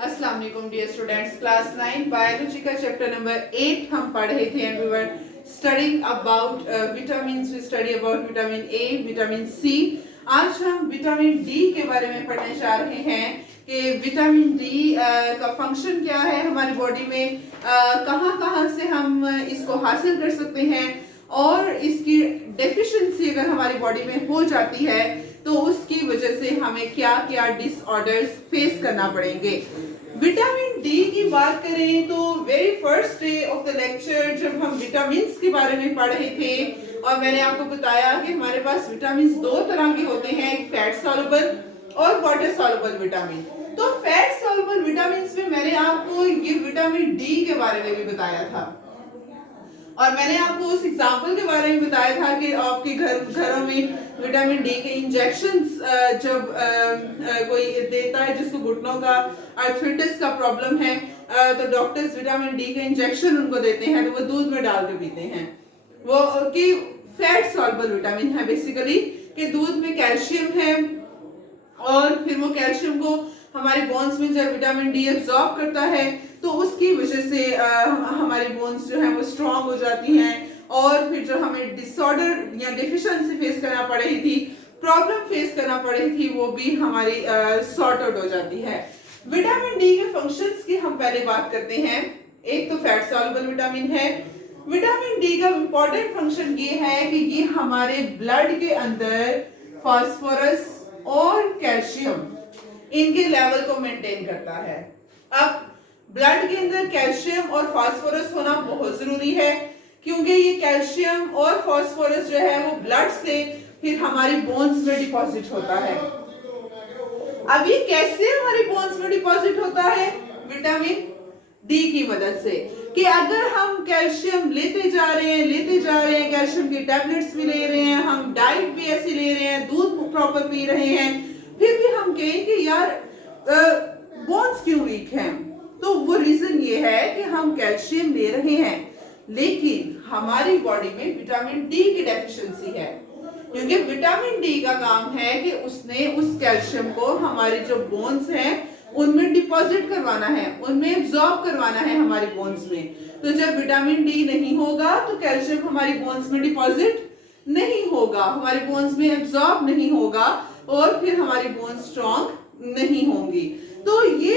अस्सलाम वालेकुम dear students, class 9 biology का चैप्टर नंबर 8 हम पढ़ रहे थे and we were studying about vitamins. We study about vitamin A, vitamin C. आज हम विटामिन डी के बारे में पढ़ने जा रहे हैं कि विटामिन डी का फंक्शन क्या है हमारी बॉडी में, कहाँ कहाँ से हम इसको हासिल कर सकते हैं और इसकी डेफिशिएंसी अगर हमारी बॉडी में हो जाती है तो उसकी वजह से हमें क्या क्या डिसऑर्डर्स फेस करना पड़ेंगे। विटामिन डी की बात करें तो very first day of the lecture जब हम विटामिन्स के बारे में पढ़ रहे थे और मैंने आपको बताया कि हमारे पास विटामिन दो तरह के होते हैं, एक फैट सॉल्युबल और वाटर सॉल्युबल विटामिन। तो फैट सॉल्युबल विटामिन में मैंने आपको ये विटामिन डी के बारे में भी बताया था और मैंने आपको उस एग्जाम्पल के बारे में बताया था कि आपके घरों में विटामिन डी के इंजेक्शंस जब कोई देता है जिसको घुटनों का आर्थराइटिस का प्रॉब्लम है तो डॉक्टर्स विटामिन डी के इंजेक्शन उनको देते हैं तो वो दूध में डाल के पीते हैं। वो कि फैट सॉल्युबल विटामिन है बेसिकली कि दूध में कैल्शियम है और फिर वो कैल्शियम को हमारे बोन्स में जब विटामिन डी एब्जॉर्ब करता है तो उसकी वजह से हमारी बोन्स जो है वो स्ट्रांग हो जाती हैं और फिर जो हमें डिसऑर्डर या डेफिशिएंसी फेस करना पड़ रही थी, प्रॉब्लम फेस करना पड़ रही थी, वो भी हमारी सॉर्ट आउट हो जाती है। विटामिन डी के फंक्शंस की हम पहले बात करते हैं। एक तो फैट सॉल्युबल विटामिन है। विटामिन डी का इंपॉर्टेंट फंक्शन ये है कि ये हमारे ब्लड के अंदर फास्फोरस और कैल्शियम इनके लेवल को मेंटेन करता है। अब ब्लड के अंदर कैल्शियम और फास्फोरस होना बहुत जरूरी है क्योंकि ये कैल्शियम और फास्फोरस जो है वो ब्लड से फिर हमारी बोन्स में डिपॉजिट होता है। अब ये कैसे हमारी बोन्स में डिपॉजिट होता है? विटामिन डी की मदद से कि अगर हम कैल्शियम लेते जा रहे हैं, कैल्शियम की टैबलेट्स भी ले रहे हैं, हम डाइट भी ऐसी ले रहे हैं, दूध प्रॉपर पी रहे हैं, फिर भी हम कहें कि यार बोन्स क्यों वीक हैं, तो वो रीजन ये है कि हम कैल्शियम ले रहे हैं लेकिन हमारी बॉडी में विटामिन डी की डेफिशिएंसी है क्योंकि विटामिन डी का काम है कि उसने उस कैल्शियम को हमारे जो बोन्स हैं उनमें डिपॉजिट करवाना है, उनमें एब्जॉर्ब करवाना है हमारी बोन्स में। तो जब विटामिन डी नहीं होगा तो कैल्शियम हमारी बोन्स में डिपॉजिट नहीं होगा, हमारे बोन्स में एब्जॉर्ब नहीं होगा और फिर हमारी बोन्स स्ट्रॉन्ग नहीं होंगी। तो ये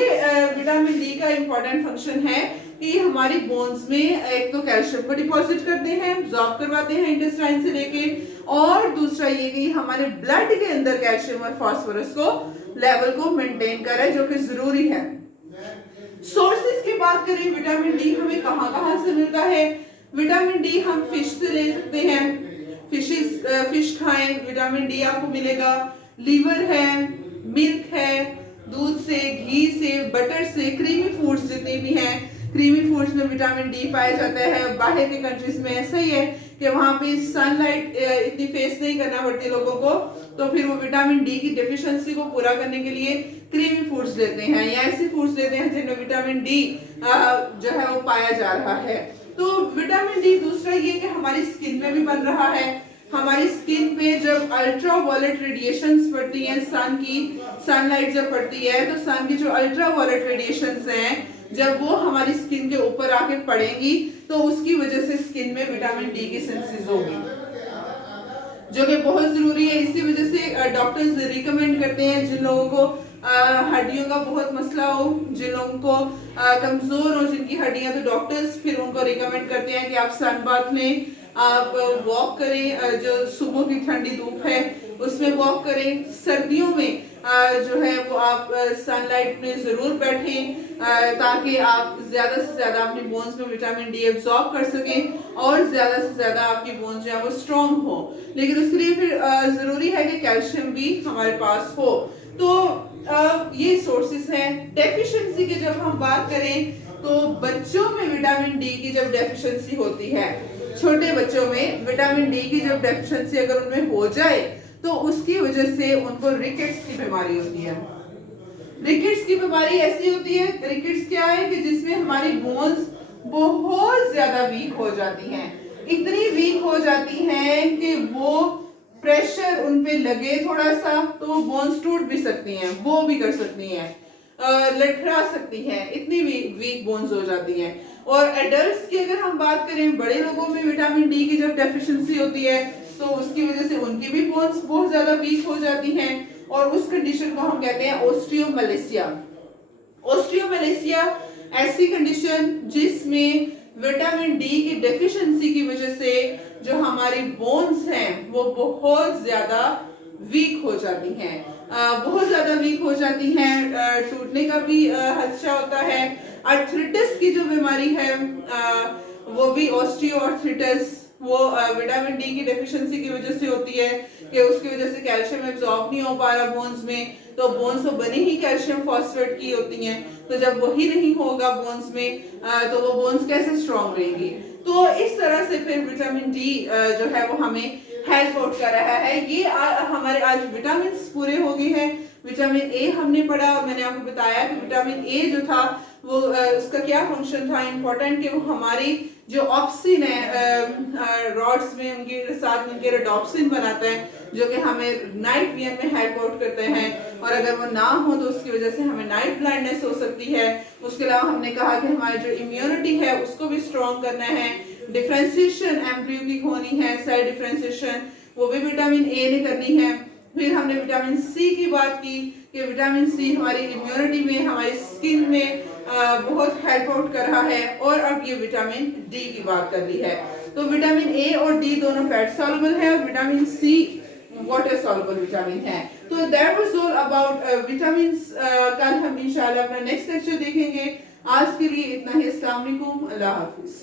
विटामिन डी का इंपॉर्टेंट फंक्शन है कि हमारी बोन्स में एक तो कैल्शियम को डिपॉजिट करते हैं, एब्जॉर्ब करवाते हैं इंटेस्टाइन से लेके, और दूसरा ये कि हमारे ब्लड के अंदर कैल्शियम और फास्फोरस को लेवल को मेंटेन करे जो कि जरूरी है। सोर्सेज की बात करें विटामिन डी हमें कहां कहां से मिलता है? विटामिन डी हम फिश से ले सकते हैं, फिश खाएं, विटामिन डी आपको मिलेगा। लीवर है, मिल्क है, दूध से, घी से, बटर से, क्रीमी फूड्स जितने भी हैं, क्रीमी फूड्स में विटामिन डी पाया जाता है। बाहर के कंट्रीज में ऐसा ही है कि वहां पे सनलाइट इतनी फेस नहीं करना पड़ती लोगों को, तो फिर वो विटामिन डी की डेफिशिएंसी को पूरा करने के लिए क्रीमी फूड्स लेते हैं या ऐसी फूड्स लेते हैं जिनमें विटामिन डी जो है वो पाया जा रहा है। तो विटामिन डी दूसरा ये कि हमारी स्किन में भी बन रहा है। हमारी स्किन पे जब अल्ट्रावायलेट रेडिएशंस पड़ती हैं, सनलाइट जब पड़ती है तो सन की जो अल्ट्रावायलेट रेडिएशंस हैं जब वो हमारी स्किन के ऊपर आके पड़ेंगी तो उसकी वजह से स्किन में विटामिन डी की सिंथेसिस होगी जो कि बहुत जरूरी है। इसी वजह से डॉक्टर्स रिकमेंड करते हैं जिन लोगों को हड्डियों का बहुत मसला हो, जिन लोगों को कमजोर हो जिनकी हड्डियां, तो डॉक्टर्स फिर उनको रिकमेंड करते हैं कि आप सन बाथ लें, आप वॉक करें, जो सुबह की ठंडी धूप है उसमें वॉक करें। सर्दियों में जो है वो आप सनलाइट में जरूर बैठें ताकि आप ज्यादा से ज्यादा अपनी बोन्स में विटामिन डी एब्जॉर्ब कर सकें और ज्यादा से ज्यादा आपकी बोन्स जो है वो स्ट्रॉन्ग हो। लेकिन उसके लिए फिर जरूरी है कि कैल्शियम भी हमारे पास हो। तो ये सोर्सेस हैं। डेफिशिएंसी की जब हम बात करें तो बच्चों में विटामिन डी की जब डेफिशिएंसी होती है, छोटे बच्चों में विटामिन डी की जब डेफिशिएंसी अगर उनमें हो जाए तो उसकी वजह से उनको रिकेट्स की बीमारी होती है। रिकेट्स की बीमारी ऐसी होती है, रिकेट्स क्या है कि जिसमें हमारी बोन्स बहुत ज्यादा वीक हो जाती हैं, इतनी वीक हो जाती हैं कि वो प्रेशर उन पे लगे थोड़ा सा तो वो बोन्स टूट भी सकती हैं, वो भी कर सकती हैं। लड़खड़ा सकती हैं, इतनी वीक बोन्स हो जाती हैं। और एडल्ट्स की अगर हम बात करें, बड़े लोगों में विटामिन डी की जब डेफिशिएंसी होती है तो उसकी वजह से उनकी भी बोन्स बहुत ज्यादा वीक हो जाती हैं और उस कंडीशन को हम कहते हैं ओस्टियोमलेसिया। ओस्टियोमलेसिया ऐसी कंडीशन जिसमें विटामिन डी की डेफिशिएंसी की वजह से जो हमारी बोन्स हैं वो बहुत ज्यादा वीक हो जाती हैं, बहुत ज्यादा वीक हो जाती हैं, टूटने का भी खदशा होता है। आर्थराइटिस की जो बीमारी है वो भी ऑस्टियोआर्थराइटिस, वो विटामिन डी की डेफिशिएंसी की वजह से होती है कि उसकी वजह से कैल्शियम एब्जॉर्ब नहीं हो पा रहा बोन्स में, तो बोन्स तो बनी ही कैल्शियम फॉस्फेट की होती हैं, तो जब वही नहीं होगा बोन्स में तो वो बोन्स कैसे स्ट्रॉन्ग रहेंगी। तो इस तरह से फिर विटामिन डी जो है वो हमें हेल्प आउट कर रहा है। ये हमारे आज विटामिन पूरे हो गए हैं। विटामिन ए हमने पढ़ा और मैंने आपको बताया कि विटामिन ए जो था वो उसका क्या फंक्शन था इम्पोर्टेंट, कि वो हमारी जो ऑप्सिन है रॉड्स में उनके साथ मिलकर रेडॉप्सिन बनाता है जो कि हमें नाइट विजन में हेल्प आउट करते हैं, और अगर वो ना हो तो उसकी वजह से हमें नाइट ब्लाइंडनेस हो सकती है। उसके अलावा हमने कहा कि हमारी जो इम्यूनिटी है उसको भी स्ट्रॉन्ग करना है, डिफरेंशिएशन एम्ब्रियो की होनी है, सेल डिफरेंशिएशन वो भी विटामिन ए ने करनी है। फिर हमने विटामिन सी की बात की कि विटामिन सी हमारी इम्यूनिटी में, हमारी स्किन में बहुत हेल्प आउट कर रहा है। और अब ये विटामिन डी की बात कर ली है, तो विटामिन ए और डी दोनों फैट सॉल्युबल है और vitamin C water soluble vitamin है। तो that was all about vitamins. कल हम इंशाल्लाह अपना नेक्स्ट लेक्चर देखेंगे। आज के लिए इतना ही। अस्सलाम वालेकुम, अल्लाह हाफिज।